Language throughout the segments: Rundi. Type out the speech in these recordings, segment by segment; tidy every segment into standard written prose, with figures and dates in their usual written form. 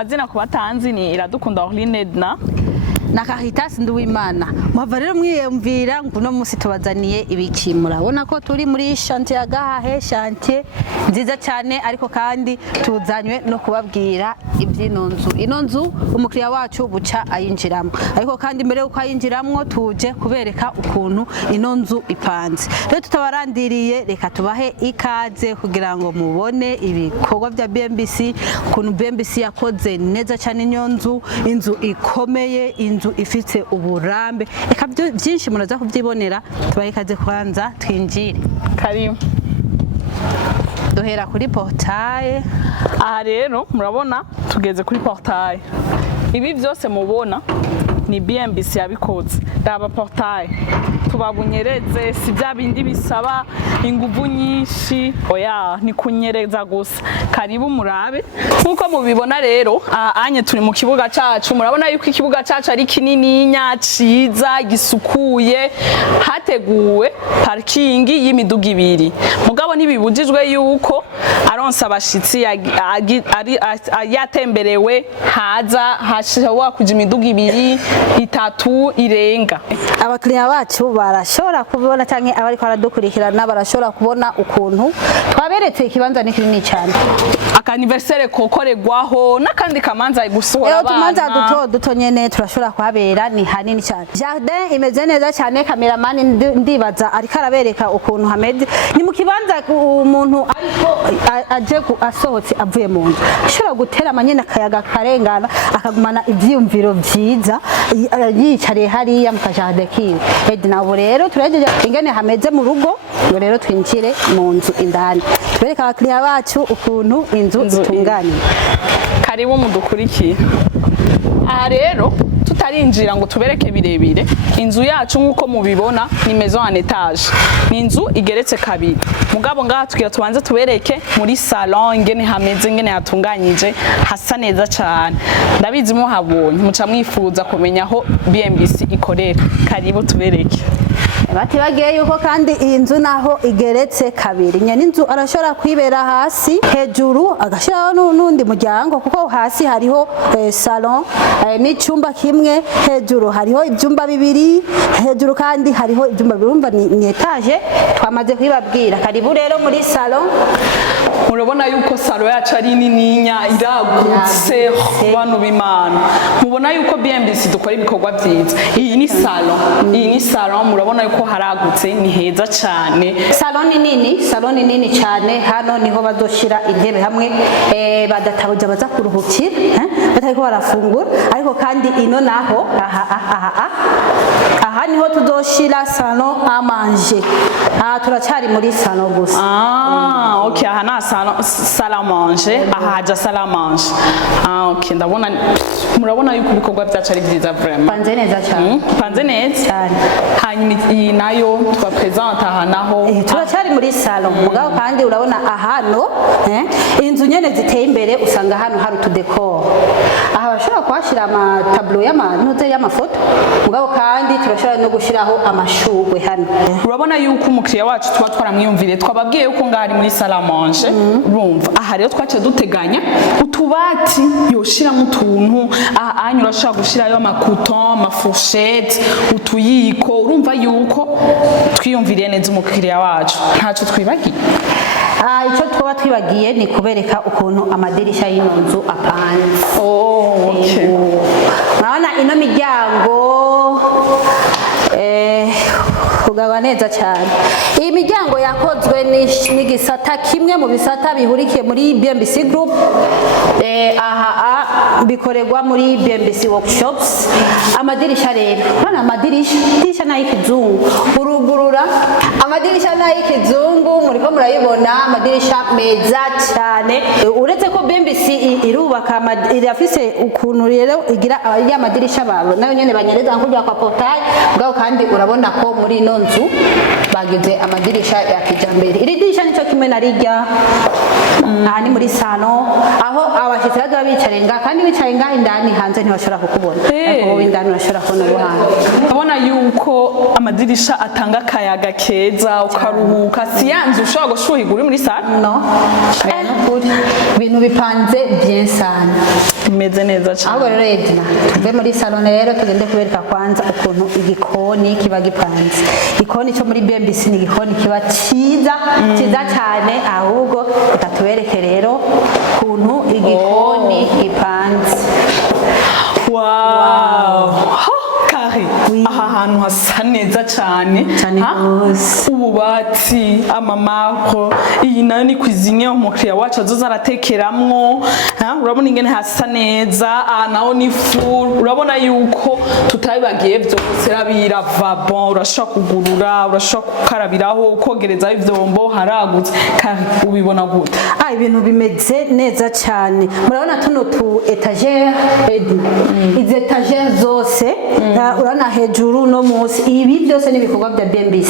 mazina ku batanzi ni Iradukunda Orline na Caritas Nduwimana. Muhava rero mwiyumvira ngo no musi tubazaniye ibiki, murabona ko turi muri chantier Gahahe, chantier nziza cyane, ariko kandi tuzanywe no kubabwira iby'ino nzu. Ino nzu umukiriya wacu buca ayinjiramo, ariko kandi mbere yuko ayinjiramwo tuje kubereka ukuntu ino nzu ipanze. Rero tutabarandiriye, reka tubahe ikaze kugira ngo mubone ibikorwa bya Bmbc, ukuntu Bmbc yakoze neza cyane inyo nzu, inzu ikomeye, inzu ifite uburambe, eka byinshi munaza kubyibonera. Tubahe ikaze kwanza twinjire. Karibu. Duhera kuri portail. Aha rero murabona tugeze kuri portail. Ibi byose mubona ni Bmbc yabikoze. Daba portail tubabunyereze, si bya bindi bisaba inguvu nyinshi, oya ni kunyereza gusa. Karibu murabe nkuko mubibona rero. Anye turi mu kibuga cacu, murabona yuko ikibuga cacu ari kinini nyaciza gisukuye, hateguwe parking y'imiduga ibiri. Mugabo ntibibujijwe yuko aronsa abashitsi yatemberewe haza hashobora kuja imiduga ibiri itatu irenga. Abakiriya bacu barashobora kubona cyangwa abari baradukurikirana barashobora kubona ukuntu twaberetse ikibanza ni kinini cyane, akaniversere kokoregwaho n'akandi kamanza gusohora abana. Tumanza duto nyene turashobora kuhabera, ni hanini cyane. Jardin imeze neza cyane, cameraman ndibaza ariko arabereka ukuntu hameze. Ni mu kibanza umuntu ariko aje asohotse avuye mu nzu ashobora gutera amanyene akayaga karengana, akagumana ivyumviro vyiza yicariye hariya mu kajardin kiwe. Nabo rero turageje ingene hameze mu rugo, ngo rero twinjire mu nzu indani tubereka abakiriya bacu ukuntu inzu zitunganye. Karibu mudukurikiye. Aha rero tutarinjira ngo tubereke birebire, inzu yacu nkuko mubibona ni maison en etage, ni inzu igeretse kabiri. Mugabo ngaha tugira tubanze tubereke muri salon ingene hameze, ingene hatunganyije, hasa neza cyane. Ndabizi mu habonye muca mwifuza kumenya aho Bmbc ikorera. Karibu tubereke. Batibagiye yuko kandi iyi nzu naho igeretse kabiri, nyene inzu arashobora kwibera hasi, hejuru agashiraho n'undi muryango, kuko hasi hariho salon n'icumba kimwe, hejuru hariho ibyumba bibiri, hejuru kandi hariho ibyumba birumva ni etage twamaze kwibabwira. Karibu rero muri salon. Murabona yuko salon yacu ari nininya iragutse, bantu b'Imana. Mubona yuko Bmbc dukora ibikorwa byiza. Iyi ni salon, murabona yuko haragutse, ni heza cyane. Salon ni nini cyane. Hano niho badoshira intebe hamwe badatabuja baza kuruhukira, batariko barafungura, ariko kandi ino naho aha niho tudoshira salon à manger. Turacari muri salon gusa. Okay, aha na salle à manger, aha haja salle à manger. Okay, ndabona murabona yuko ibikorwa byacu ari byiza vraiment. Panze neza cyane. Panze neza cyane. Hanyuma iyi nayo tuba present aha naho. Turacari muri salon. Mugabo kandi urabona ahano inzu nyene ziteye imbere, usanga hano hari tudecor. Aha bashobora kwashira ama tableau y'amafoto, mugabo kandi turashobora no gushiraho amashugwe hano. Urabona yuko umukiriya wacu tuba twaramwiyumvire, twababwiye yuko ngari muri salle à manger. Urumva aha rero twace duteganya utubati yoshiramo utuntu, aha urashobora gushirayo amakuton, amafourchette, utuyiko. Urumva yuko twiyumviriye neza umukiriya wacu, ntaco twibagiye. Icyo twaba twibagiye ni kubereka ukuntu amadirisha y'ino nzu apanze. Okay. Murabona ino miryango kugaba neza cyane. Iyi miryango yakozwe n'igisata kimwe mu bisata bihurikiye muri Bmbc Group. Aha bikorerwa muri Bmbc Workshops. Amadirisha rero, urabona amadirisha n'ay'ikizungu, urugurura amadirisha n'ay'ikizungu, muriko murayibona, amadirisha meza cyane. Uretse ko Bmbc irubaka irafise ukuntu rero igira ya madirisha babo nayo nyene banyereza nkujya kwa portail, bwaho kandi urabona ko muri ino nzu bagize amadirisha ya kijambere. Iri dirisha nico kimwe na rijya aha ni muri salon aho abashitsi baza bicaye ngaha kandi bicaye ngaha indani hanze ntibashobora kukubona ariko wowe indani urashobora kubona uruhande abona yuko amadirisha atanga akayaga keza ukaruhuka siyanze ushobora gushuhigura uri muri sale no ibintu bipanze bien sana bimeze neza cyane ahubwo rero Edna tuve muri salon rero tugende kubereka kwanza ukuntu igikoni kiba gipanze igikoni cyo muri Bmbc ni igikoni kiba cyiza cyane ahubwo utatubereke rero ukuntu igikoni gipanze wow kare aha hantu hasa neza cyane ububati amamako iyi nayo ni cuisine umukiriya wacu azoza aratekeramwo urabona ingene hasa neza aha naho ni four urabona yuko tutabibagiye byose rabira vabon urashaka kugurura urashaka gukarabiraho kogerezaho ivyombo haragutse kare ubibona gute ibintu bimeze neza cyane murabona tuno tu etagere izi etagere zose urana hejuru no munsi ibi byose nibikorwa bya Bmbc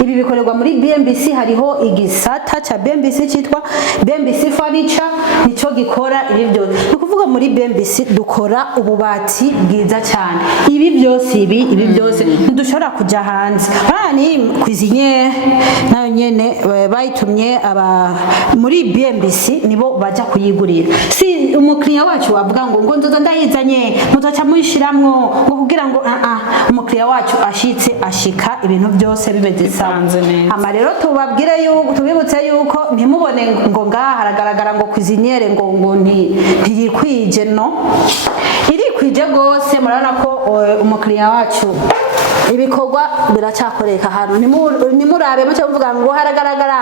ibi bikorerwa muri Bmbc hariho igisata cha Bmbc cyitwa Bmbc furniture nico gikora ibi byose nukuvuga muri Bmbc dukora ububati bwiza cyane ibi byose ntidushobora kujya hanze ni cuisinier nayo nyene bayitumye aba muri Bmbc nibo baja kuyigurira si umukiriya wacu wavuga ngo nzoza ndayizanye muzaca muyishiramwo ngo kugira ngo umukiriya wacu ashitse ashika ibintu byose bimeze sanze ama rero tubabwire yuko tubibutse yuko ntimubone ngo ngaha haragaragara ngo cuisiniere ngo ntiyikwije no irikwije gose murabona ko umukiriya wacu ibikorwa biracyakoreka hano nimurabe mucyo mvuga ngo haragaragara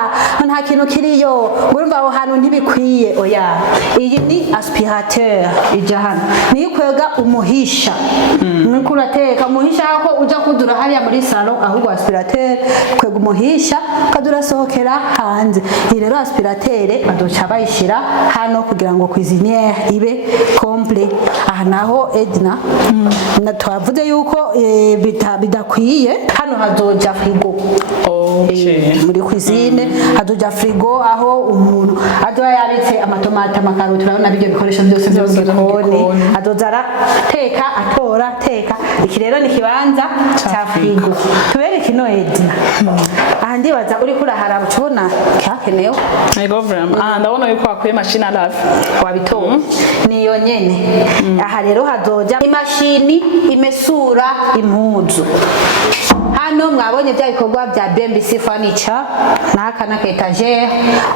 nta kintu kiriyo urumva aho hantu ntibikwiye oya iyi ni aspirateur ija hano ni kwega umuhisha nukurateka umuhisha ko uja kudura hariya muri salon ahubwo aspirateur kwega umuhisha kadura sohokera hanze iyi rero aspirateur badoca bayishira hano kugira ngo cuisiniere ibe complet aha naho Edna twavuze yuko bidakwiye hano hazoja frigo muri cuisine hazoja frigo aho umuntu azoba yabitse amatomate amakaroti urabona bijyo bikoresho byose byo gikoni azozara teka atora teka iki rero ni kibanza cha frigo tubere kino Edna aha ndibaza uri kurahara ucubona cyakenewe ego vraiment ndabona yuko akuye machine à laver wabitoye niyo nyene aha rero hazoja imashini imesura impuzu hano mwabonye bya bikorwa bya Bmbc furniture n'akana ka etagere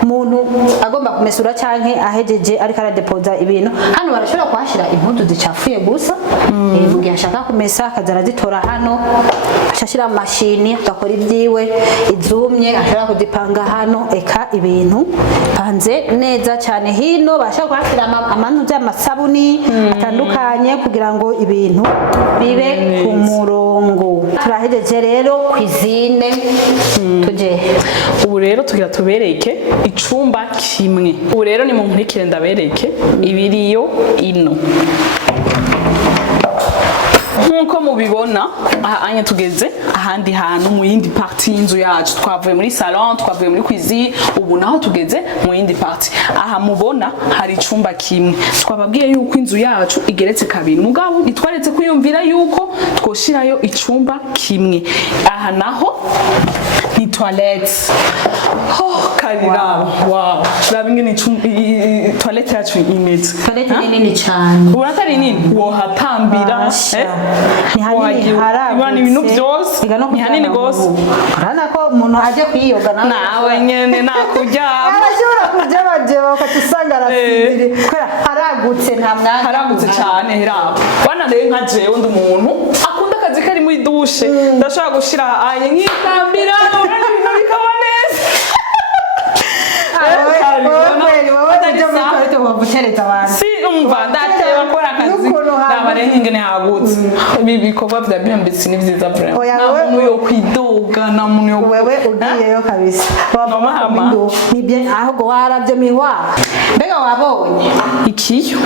umuntu agomba kumesura canke ahejeje ariko aradepoza ibintu hano barashobora kuhashira impuzu zicafuye gusa mu gihe ashaka kumesa akazara zitora hano ashashira mashini agakora ibyiwe izumye ashobora kuzipanga hano eka ibintu panze neza cyane hino bashaka kuhashira amantu y'amasabuni atandukanye kugira ngo ibintu bibe ku murongo turahejeje rero cuisine tuje ubu rero tugira tubereke icumba kimwe ubu rero ni mu nkurikire ndabereke ibiriyo ino nkuko mubibona aha anya tugeze ahandi hantu mu yindi parti y'inzu yacu twavuye muri salon twavuye muri cuisine ubu naho tugeze mu yindi parti aha mubona hari icumba kimwe twababwiye yuko inzu yacu igeretse kabiri mugabo nitwaretse kwiyumvira yuko twoshirayo icumba kimwe aha naho ni toilette karira wow urabingene toilette yacu imeze toilette nini cyane uratari nini wohatambira ni hanini harabona ibintu byose ni hanini gose urana ko umuntu aje kwiyoga nawe nyene nakuryama arashobora kujya bajeba ukatusanga arasindiri kwera haragutse nta mwanya haragutse cyane hirabo bana rero nka jewe ndi umuntu akunda akazi kari muri dushe ndashobora gushira aye nkitambira urana ibintu bikaba neza si umva ndateba akora akazi ndabarenga ingene hagutse ibi bikorwa vya Bmbc ni vyiza vraiment nta muntu yo kwidoga na muntu yo wewe ugiyeyo kabisa ni bien ahubwo waravye miwa mbega wabonye ikiyo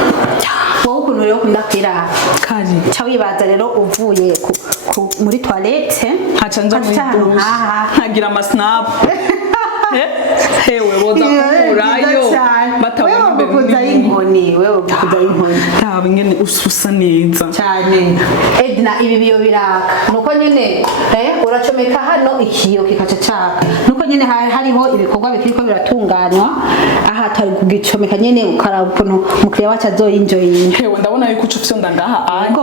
wowe ukuntu rero ukunda kwiraha kari ca wibaza rero uvuye muri toilette haca nja muri dushe nkagira amasnap hewe boza kumurayo batabona imbere kuza inkoni wewe kuza inkoni ntabwo ngene ususa neza cyane Edna ibi biyo biraka nuko nyene uracomeka hano ikiyo kikaca caka nuko nyene hariho ibikorwa bikiriko biratunganywa aha tari kugicomeka nyene ukaraba ukuntu mukiriya wacu azoyinjoyinga hewe ndabona yuko uca ufyonda ngaha ariko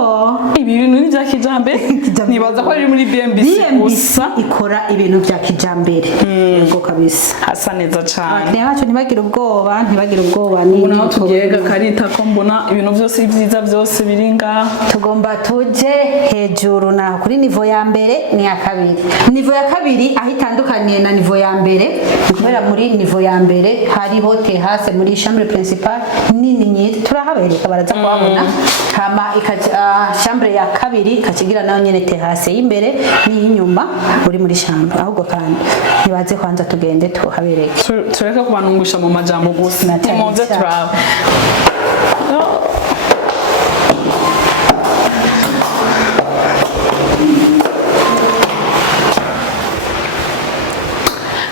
ibi bintu ni bya kijambere nibaza ko ari muri Bmbc gusa ikora ibintu bya kijambere yego kabisa hasa neza cyane ne bacu ntibagire ubwoba ni ubona tugega karita ko mbona ibintu byose byiza byose biri ngaha tugomba tuje hejuru na kuri nivo ya mbere ni ya kabiri nivo ya kabiri aho itandukaniye na nivo ya mbere kubera muri nivo ya mbere hariho terrasse muri chambre principale nini nyinshi turahabereka baraza kuhabona hama chambre ya kabiri kakigira nayo nyene terrasse y'imbere n'inyuma uri muri chambre ahubwo kandi nibaze kwanza tugende tuhabereke tureka kubanungusha mu majambo gusa muze turaba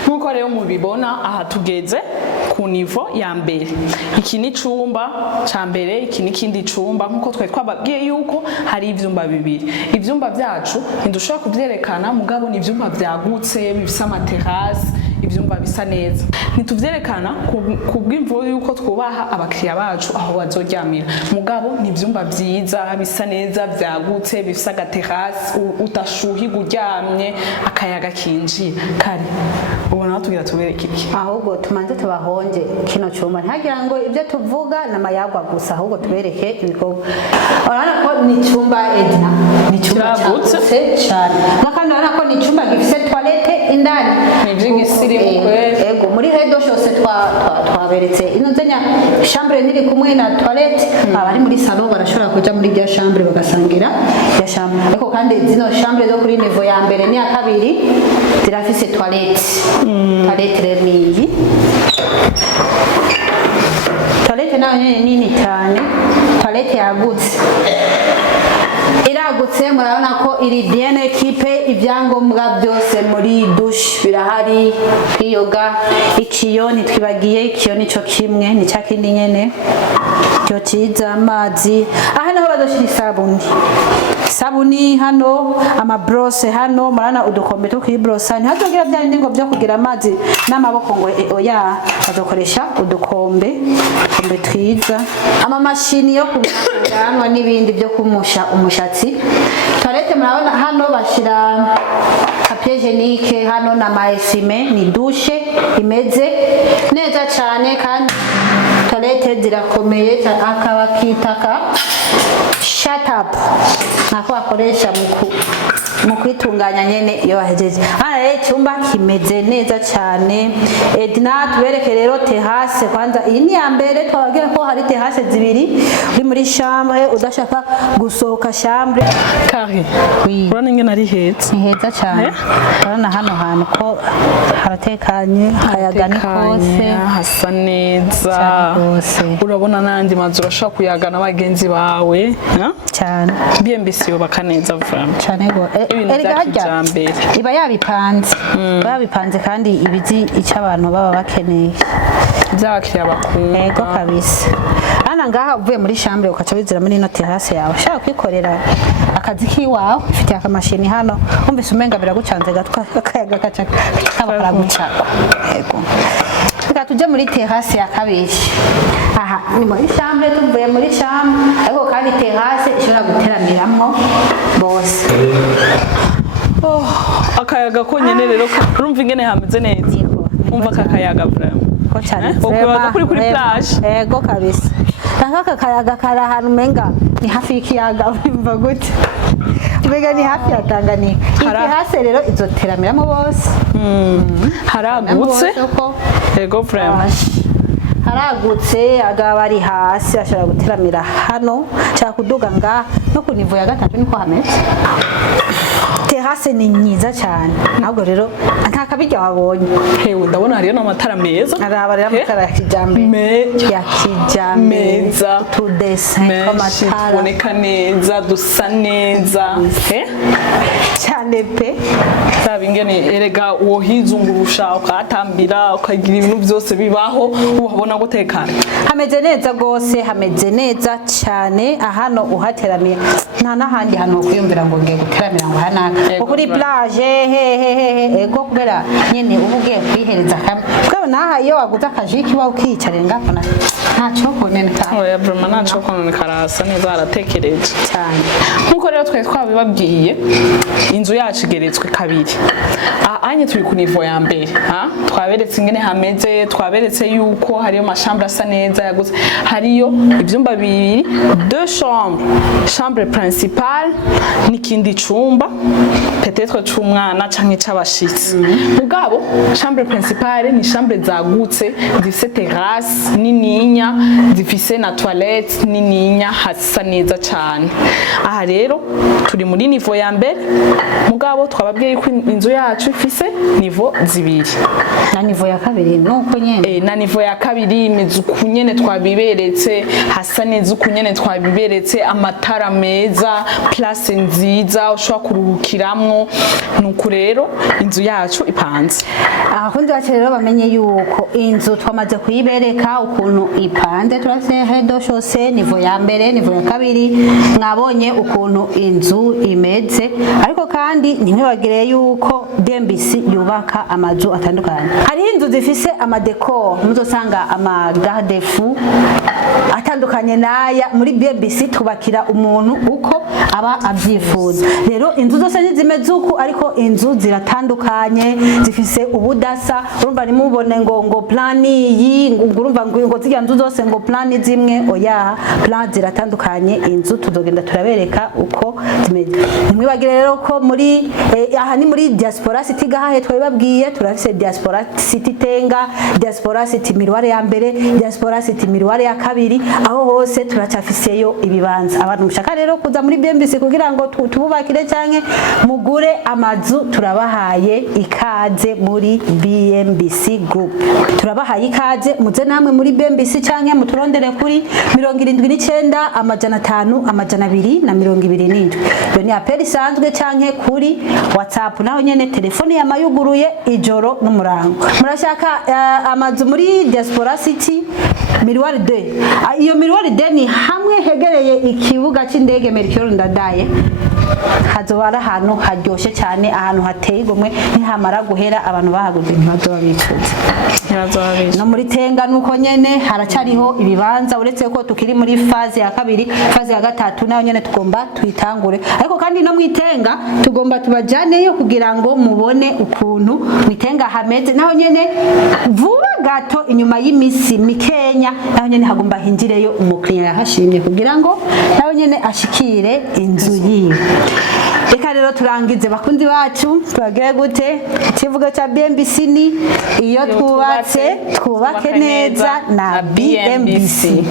nkuko rero mubibona aha tugeze ku nivo ya mbere iki ni icumba ca mbere iki ni ikindi cumba nkuko twari twababwiye yuko hari ivyumba bibiri ivyumba vyacu ntidushobora kuvyerekana mugabo ni ivyumba vyagutse bifise amaterasi ivyumba bisa neza ntituvyerekana kubw'imvo yuko twubaha abakiriya bacu aho bazoryamira mugabo ni ivyumba vyiza bisa neza vyagutse bifise agaterasi utashuhiga uryamye akayaga kinjira kare ubona tugira tubereke iki ahubwo tumanze tubahonje kino cuma ntagira ngo ibyo tuvuga namayagwa gusa ahubwo tubereke ibikorwa urabona ko ni cumba Edna ni cumba cyagutse cyane nakandi urabona ko ni cumba gifise toilette indani n'ivy'igisirimu ego muri hedo shose twaberetse ino nzenya chambre niri kumwe na toilette abari muri salon barashobora kuja muri rya chambre bagasangira ya chambre ariko kandi zino chambre zo kuri nivo ya mbere ni ya kabiri zirafise toilette toilette rero niyi toilette nayo nini cyane toilette yagutse iragutse murabona ko iri bien equipe ibyangombwa byose muri douche birahari kwiyoga ikiyo ntitwibagiye ikiyo nico kimwe ni cyakindi nyene cyo ciza amazi aha naho badoshira sabuni hano amabrose hano murana udukombe two kwibrosa ntihazogira bya bindi ngo byo kugira amazi n'amaboko ngo oya bazokoresha udukombe twiza amamashini yo kumusha n'ibindi byo kumusha umushatsi toilette murabona hano bashira papier hygienique hano na maesime ni douche imeze neza cyane kandi toilette zirakomeye akaba kitaka shut up nako bakoresha mu kwitunganya nyene iyo bahejeje hano rero icyumba kimeze neza cyane Edna tubereke rero terrasse kwanza iyi ni ya mbere twababwira ko hari terrasse zibiri uri muri chambre udashaka gusohoka chambre kare urabona ingene ari heza ni heza cyane urabona hano hantu ko haratekanye hayaga ni kose hasa neza urabona n'andi mazu urashobora kuyaga n'abagenzi bawe cyane Bmbc yubaka neza vraiment cyane go iba yabipanze kandi ibizi icyo abantu baba bakeneye by'abakiriya bakunda yego kabisa hano ngaha uvuye muri chambre ukaca wizira muri ino terrasse yawe ushaka kwikorera akazi k'iwawe ufite akamashini hano wumvise umenga biragucanze gatwa akayaga gaca karagucako yego reka tujye muri terrasse ya kabiri aha ni muri chambre tuvuye muri chambre ariko kandi terrasse ishobora guteramiramwo bose akayaga konyene rero urumva ingene hameze neza umva kakayaga vraiment ko cyane ukwibaza kuri plage yego kabisa naka kayaga kari ahantu umenga ni hafi y'ikiyaga urumva gute umenga ni hafi ya Tanganyika terrasse rero izoteramiramo bose haragutse yego vraiment haragutse agaba ari hasi ashobora guteramira hano cyangwa kuduga ngaha no ku nivo ya gatatu niko hameze terrasse ni nyiza cyane ahubwo rero nta kabirya wabonye hewe ndabona hariyo n'amatara meza araba rero amatara ya kijambere meza tudese amatara tuboneka neza dusa neza cyane pe. Sabe ingene erega wohizungurusha ukatambira ukagira ibintu byose bibaho uhabona gutekana. Hameze neza gose, hameze neza cyane ahano uhateramiye. Nta nahandi hano kwiyumvira ngo ngiye guteramira ngo hanaka. Kuri plage ego kubera nyene ubugiye kwihereza kamwe. Kwa naha iyo waguza akajiki wa ukiyicarira ngapana. Nta coko nyene ka. Oya broma nta coko none karasa neza aratekereje cyane. Nkuko rero twe twabibabwiye inzu yacu igeretswe kabiri. Anye turi ku niveau ya mbere, twaberetse ingene hameze, twaberetse yuko hariyo machambre asa neza yagutse, hariyo ivyumba bibiri, 2 chambres, chambre principale n'ikindi cumba peut-être c'umwana canke c'abashitsi. Mugabo chambre principale ni chambre zagutse, zifise terrasse nininya, zifise na toilette nininya, hasa neza cyane. Aha rero turi muri niveau ya mbere, mugabo twababwiye ko inzu yacu ifise niveau zibiri. Na niveau ya kabiri nuko nyene. Na niveau ya kabiri imeze uku nyene twabiberetse, hasa neza uku nyene twabiberetse, amatara meza, place nziza ushobora kuruhukiramwo. Nuko rero inzu yacu ipanze. Abakunzi bacu rero bamenye yuko inzu twamaze kuyibereka ukuntu ipanze, turase hedo shose niveau ya mbere, niveau ya kabiri, mwabonye ukuntu inzu imeze, ariko kandi ntimwibagire yuko Bmbc yubaka amazu atandukanye. Hari inzu zifise amadecor, muzosanga ama garde fou atandukanye naya. Muri Bmbc tubakira umuntu uko aba avyifuza. Rero inzu zose nizimeze uko, ariko inzu ziratandukanye, zifise ubudasa. Urumva nimubone ngo plan iyi, urumva ngo zijya nzu zose ngo plan zimwe, oya, plan ziratandukanye. Inzu tuzogenda turabereka uko zimeze. Nimwibagire rero ko muri aha ni muri Diaspora City gahahe twabibabwiye, turafise Diaspora City Tenga, Diaspora City Miroir ya mbere, Diaspora City Miroir ya kabiri, aho hose turacafiseyo ibibanza. Abantu mushaka rero kuza muri Bmbc kugira ngo tububakire canke mugure amazu, turabahaye ikaze muri Bmbc Group. Turabahaye ikaze muze namwe muri Bmbc canke muturondere kuri 79 amajana 5 amajana 227. Yo ni apeli isanzwe canke kuri WhatsApp, naho nyene telefone yamayuguruye ijoro n'umurango. Murashaka amazu muri Diaspora City Miroir 2. Iyo Miroir 2 ni hamwe hegereye ikibuga c'indege Melchior Ndadaye. Hazobara ahantu haryoshe cyane, ahantu hateye igomwe, nihamara guhera abantu bahaguze ntibazoba bifuza. No muri Tenga nuko nyene haracariho ibibanza, uretse ko tukiri muri phase ya kabiri, phase ya gatatu nayo nyene tugomba tuyitangure. Ariko kandi no mwitenga tugomba tubajaneyo kugira ngo mubone ukuntu mwitenga hameze, naho nyene vuba gato inyuma y'imisi mikenya, naho nyene hagomba hinjireyo umukiriya yahashimye kugira ngo naho nyene ashikire inzu yiwe. Reka rero turangize bakunzi bacu, twagire gute? Ikivugo cha Bmbc ni iyo twubatse twubake neza na Bmbc.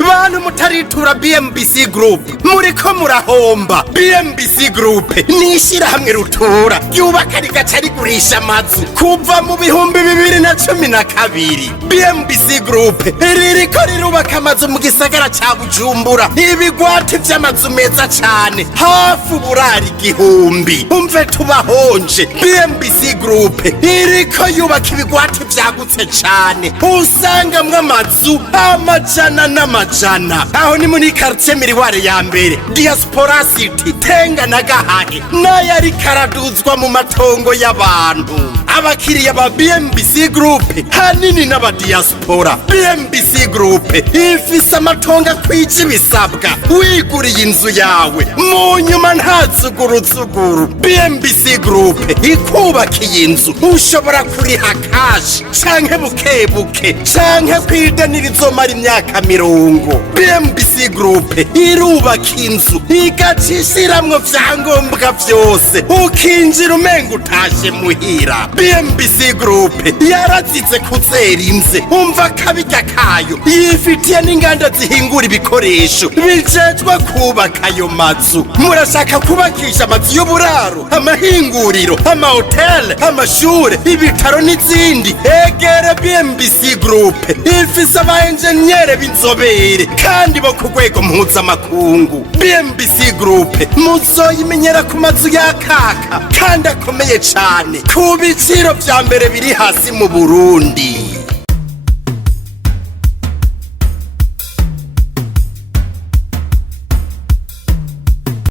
Bantu mutaritura Bmbc Group muriko murahomba. Bmbc Group nishira hamwe rutura yubaka rigaca rigurisha amazu kuva mu bihumbi 2012. Bmbc Group ririko rirubaka amazu mu gisagara ca Bujumbura, ibigwati vy'amazu meza cane hafi uburari igihumbi. Umve tubahonje, Bmbc Group iriko yubaka ibigwati vyagutse cane, usangamwe amazu amajana n'amajana. Aho ni muri quartier Miroir ya mbere, Diaspora City Tenga na Gahahe, nayo ari karaduzwa mu matongo y'abantu. Abakiriya ba Bmbc Group hanini n'aba diaspora. Bmbc Group ifise amatongo kwije bisabwa, wiguriye inzu yawe mu nyuma ntazuguruzuguru. Bmbc Group ikubakiye inzu, ushobora kuriha cash canke bukebuke canke kwidanira izomara imyaka 50. Bmbc Group irubaka inzu igacishiramwo vyangombwa vyose, ukinjira umenga utashe muhira. BMBC Group yarazize kuzera inze umva kabirya kayo yifitiye n'inganda zihingura ibikoresho bijejwe kubaka ayo mazu. Murashaka kubakisha amazu y'uburaro, amahinguriro, amahoteli, amashure, ibitaro n'izindi? Egera BMBC Group ifise aba enjeniyere b'inzobere kandi bo ku rwego mpuzamakungu. BMBC Group muzoyimenyera ku mazu yakaka kandi akomeye cane ku biciro vya mbere biri hasi mu Burundi.